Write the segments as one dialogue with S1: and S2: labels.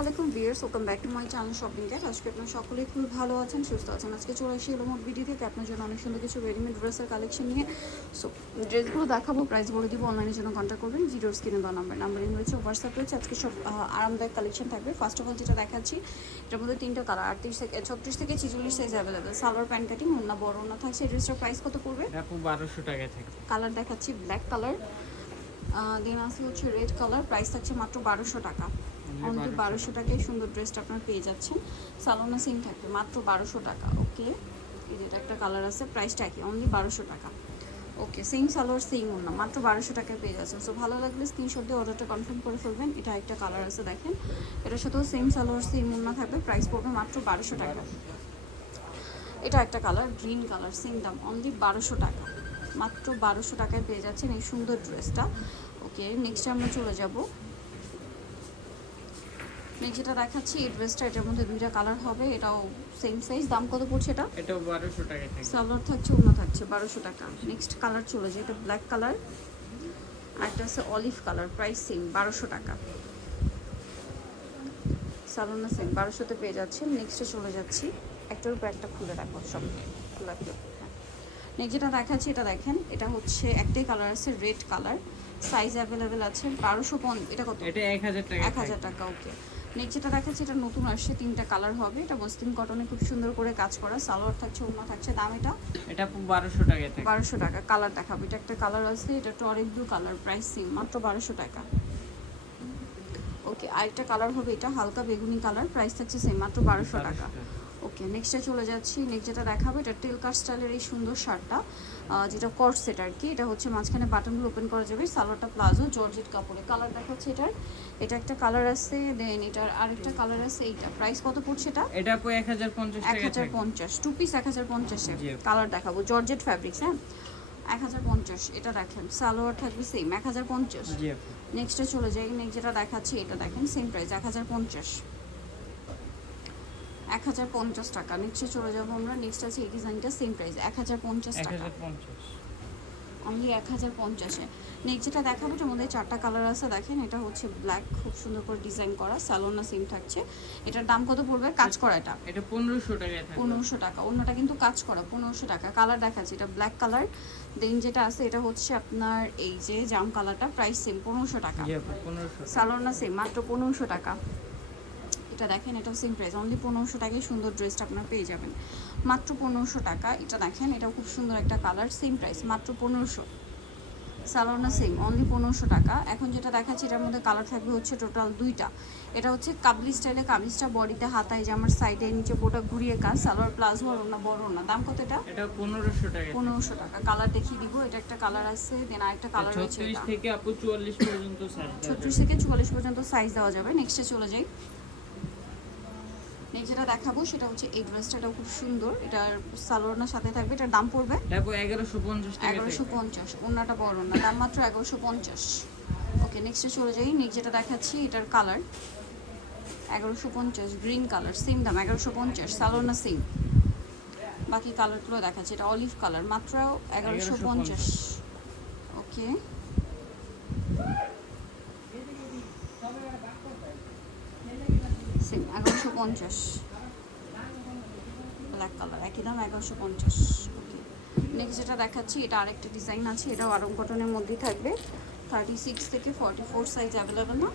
S1: আলাইকুম viewers welcome back to my channel shopping গ্যাট আজকে আপনার সকলেই খুব ভালো আছেন সুস্থ আছেন। আজকে চলে আসি এলো মোট ভিডিও থেকে আপনার জন্য অনেক সুন্দর কিছু রেডিমেড ড্রেসের কালেকশন নিয়ে। সো ড্রেসগুলো দেখাবো প্রাইস বলে দিব অনলাইনের জন্য কন্ট্যাক্ট করবেন। জিরোর স্ক্রিনে দেওয়া নাম্বার নাম্বার রয়েছে হোয়াটসঅ্যাপ রয়েছে। আজকে সব আরামদায়ক কালেকশন থাকবে। ফার্স্ট অফ অল যেটা দেখাচ্ছি এটার মধ্যে তিনটা কালার আটত্রিশ থেকে ছত্রিশ থেকে ছিচল্লিশ size available salwar pant cutting অন্য বড় অন্য থাকছে। ড্রেসটার প্রাইস কত পড়বে?
S2: বারোশো টাকায় থাকে
S1: কালার দেখাচ্ছি ব্ল্যাক কালার দেন আছে হচ্ছে রেড কালার প্রাইস থাকছে মাত্র বারোশো টাকা। অনলি বারোশো টাকায় সুন্দর ড্রেসটা আপনার পেয়ে যাচ্ছেন। সালোনা সিং থাকবে মাত্র বারোশো টাকা ওকে এই যেটা একটা কালার আছে প্রাইসটা একই অনলি বারোশো টাকা। ওকে সেম সালোয়ার সেম অন্য মাত্র বারোশো টাকায় পেয়ে যাচ্ছেন। সো ভালো লাগলে স্ক্রিনশট দিয়ে অর্ডারটা কনফার্ম করে ফেলবেন এটা একটা কালার আছে দেখেন। এটার সাথেও সেম সালোয়ার সেম অন্য থাকবে প্রাইস পড়বে মাত্র বারোশো টাকা। এটা একটা কালার গ্রিন কালার সেম দাম অনলি বারোশো টাকা। মাত্র বারোশো টাকায় পেয়ে যাচ্ছেন এই সুন্দর ড্রেসটা। ওকে নেক্সট আমরা চলে যাব। নেক্সট যেটা দেখাচ্ছি এই ড্রেসটা এটার মধ্যে দুইটা কালার হবে এটাও সেম সাইজ দাম কত পড়ছে এটা?
S2: এটাও বারোশো থাকে।
S1: সালোয়ার থাকছে অন্য থাকছে বারোশো টাকা। নেক্সট কালার চলে যায় এটা ব্ল্যাক কালার আর একটা আছে অলিভ কালার প্রাইস সেম বারোশো টাকা। সালোনা সেম বারোশোতে পেয়ে যাচ্ছে নেক্সটে চলে যাচ্ছি। একটার উপর একটা খুলে রাখো সব। খোলা নেক্সট যেটা দেখাচ্ছি এটা দেখেন এটা হচ্ছে একটাই কালার আছে রেড কালার সাইজ অ্যাভেলেবেল আছে বারোশো পন এটা কত?
S2: এটা এক হাজার টাকা
S1: এক হাজার টাকা ওকে নেক্সট যেটা দেখাচ্ছি এটা নতুন আসছে তিনটা কালার হবে। এটা মসলিন কটনে খুব সুন্দর করে কাজ করা। সালোয়ার থাকছে অন্য থাকছে দাম এটা
S2: এটা বারোশো টাকা থাকে
S1: বারোশো টাকা কালার দেখাবো। এটা একটা কালার আছে এটা টরিক ব্লু কালার প্রাইস সেম মাত্র বারোশো টাকা। ওকে আরেকটা কালার হবে এটা হালকা বেগুনি কালার প্রাইস থাকছে সেম মাত্র বারোশো টাকা। ওকে নেক্সটে চলে যাচ্ছি নেক্সট যেটা দেখাবো এটা টেলকার স্টাইলের এই সুন্দর শার্টটা যেটা কট সেট আর কি। এটা হচ্ছে মাঝখানে বাটনগুলো ওপেন করা যাবে সালোয়ারটা প্লাজো জর্জেট কাপড়ে কালার দেখাচ্ছে এটার। এটা একটা কালার আছে দেন এটার আরেকটা কালার আছে এইটা। প্রাইস কত পড়ছে এটা?
S2: এটা আপু এক হাজার পঞ্চাশ
S1: এক হাজার পঞ্চাশ টু পিস এক হাজার পঞ্চাশে কালার দেখাবো। জর্জেট ফ্যাব্রিক্স হ্যাঁ? এক হাজার পঞ্চাশ এটা দেখেন সালোয়ার থাকবে সেম এক হাজার পঞ্চাশ।
S2: জি আপু
S1: নেক্সটে চলে যাই নেক্সট যেটা দেখাচ্ছি এটা দেখেন সেম প্রাইস এক হাজার পঞ্চাশ। এক হাজার পঞ্চাশ টাকা। নেক্সটে চলে যাব আমরা। নেক্সট আছে এই ডিজাইনটা সেম প্রাইস এক হাজার পঞ্চাশ টাকা। অনলি এক হাজার পঞ্চাশে। নেক্সট যেটা দেখাবো এটার মধ্যে চারটা কালার আছে দেখেন এটা হচ্ছে ব্ল্যাক খুব সুন্দর করে ডিজাইন করা স্যালোনা সেম থাকছে। এটার দাম কত পড়বে? কাজ করা এটা।
S2: এটা পনেরোশো থাকে
S1: পনেরোশো টাকা। অন্যটা কিন্তু কাজ করা পনেরোশো টাকা। কালার দেখাচ্ছে এটা ব্ল্যাক কালার দেন যেটা আছে এটা হচ্ছে আপনার এই যে জাম কালারটা প্রাইস সেম পনেরোশো টাকা।
S2: আপু
S1: সেম মাত্র পনেরোশো টাকা। এটা দেখেন এটাও সেম প্রাইস অনলি পনেরোশো টাকায় সুন্দর ড্রেসটা আপনার পেয়ে যাবেন। মাত্র পনেরোশো টাকা এটা দেখেন এটাও খুব সুন্দর একটা কালার সেম প্রাইস মাত্র পনেরোশো। সালোয়ার সেম অনলি পনেরোশো টাকা। এখন যেটা দেখাচ্ছি এটার মধ্যে কালার থাকবে হচ্ছে টোটাল দুইটা। এটা হচ্ছে কাবলি স্টাইলে কামিজটা বডিতে হাতায় যে আমার সাইডে নিচে বোটা ঘুরিয়ে কাজ সালোয়ার প্লাজো আর না বড় না। দাম কত এটা?
S2: এটা পনেরোশো টাকা।
S1: পনেরোশো টাকা। কালার দেখিয়ে দিব এটা একটা কালার আছে দেন আরেকটা কালার আছে
S2: ছত্রিশ থেকে আপু চুয়াল্লিশ পর্যন্ত সাইজ
S1: ছত্রিশ থেকে চুয়াল্লিশ পর্যন্ত সাইজ দেওয়া যাবে। নেক্সটে চলে যাই। নেক্সট যেটা দেখাবো সেটা হচ্ছে এই ড্রেসটা এটাও খুব সুন্দর। এটার সালোয়ারনার সাথে থাকবে এটার দাম পড়বে
S2: এগারোশো পঞ্চাশ টাকা
S1: এগারোশো পঞ্চাশ অন্যটা বড় না দাম মাত্র এগারোশো পঞ্চাশ। ওকে নেক্সটে চলে যাই। নেক্সট যেটা দেখাচ্ছি এটার কালার এগারোশো পঞ্চাশ গ্রিন কালার সেম দাম এগারোশো পঞ্চাশ সালোনা সেম বাকি কালারগুলো দেখাচ্ছি এটা অলিভ কালার মাত্র এগারোশো পঞ্চাশ। ওকে সেম এগারোশো পঞ্চাশ। ব্ল্যাক কালার একই দাম এগারোশো পঞ্চাশ। ওকে নেক্সট যেটা দেখাচ্ছি এটা আরেকটা ডিজাইন আছে এটাও আরং কটনের মধ্যেই থাকবে। থার্টি সিক্স থেকে ফর্টি ফোর সাইজ অ্যাভেলেবেল না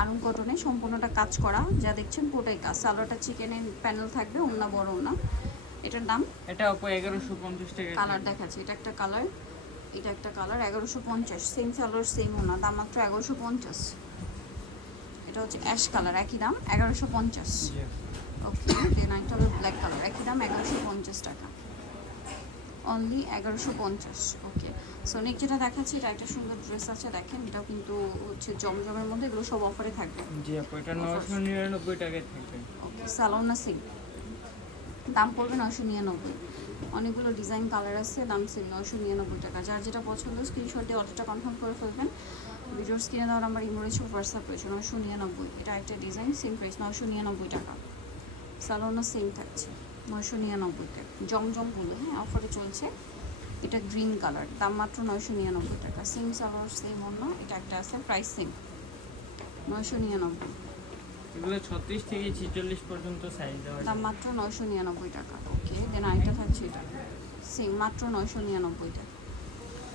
S1: আরং কটনে সম্পূর্ণটা কাজ করা যা দেখছেন পুরোটাই কাজ। সালোয়ারটা চিকেনের প্যানেল থাকবে অন্য বড় না এটার দাম?
S2: এটা আপু এগারোশো পঞ্চাশ টাকা
S1: কালার দেখাচ্ছি এটা একটা কালার এটা একটা কালার এগারোশো পঞ্চাশ। সেম সালোয়ার সেম ওনা দাম মাত্র এগারোশো পঞ্চাশ। এটা হচ্ছে অ্যাশ কালার একই দাম এগারোশো পঞ্চাশ। ওকে দেন একটা হবে ব্ল্যাক কালার একই দাম এগারোশো পঞ্চাশ টাকা। অনলি এগারোশো পঞ্চাশ ওকে সো নেক্সট যেটা দেখাচ্ছি এটা একটা সুন্দর ড্রেস আছে দেখেন এটাও কিন্তু হচ্ছে জমজমের মধ্যে এগুলো সব অফারে থাকবে।
S2: জি আপু এটা নশো নিরানব্বই টাকায় থাকবে।
S1: ওকে সালোনা সিল্ক দাম পড়বে নশো নিরানব্বই। অনেকগুলো ডিজাইন কালার আছে, দাম সেম নশো নিরানব্বই টাকা। যার যেটা পছন্দ স্ক্রিনশট দিয়ে অর্ডারটা কনফার্ম করে ফেলবেন। ভিডিওর স্ক্রিনে দেওয়ার আমার ইমো রয়েছে হোয়াটসঅ্যাপ রয়েছে নশো নিরানব্বই। এটা একটা ডিজাইন সেম প্রাইস নশো নিরানব্বই টাকা। সালোনা সেম থাকছে নশো নিরানব্বই টাকা। জমজম বলে হ্যাঁ অফারে চলছে। এটা গ্রিন কালার দাম মাত্র নশো নিরানব্বই টাকা। সেম সালোয়ার সেম অন্য এটা একটা আছে প্রাইস সেম নশো নিরানব্বই।
S2: এগুলো ছত্রিশ থেকে ছিচল্লিশ পর্যন্ত সাইজ দেওয়া
S1: দাম মাত্র নয়শো নিরানব্বই টাকা। ওকে দেন আরেকটা থাকছে এটা। সেম মাত্র নয়শো নিরানব্বই টাকা।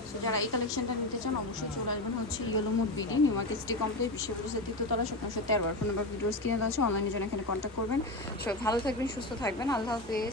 S1: So, যারা এই কালেকশনটা নিতে চান অবশ্যই চলে আসবেন হচ্ছে Yellow Mood BD New Market City Complex বিশ্ববিদ্যালয়ের তৃতীয়তলা সতেরোশো তেরো ফোন নাম্বার ভিডিওস কিনে দেওয়া আছে অনলাইনে জন্য এখানে কন্ট্যাক্ট করবেন। সবাই ভালো থাকবেন সুস্থ থাকবেন। আল্লাহ হাফেজ।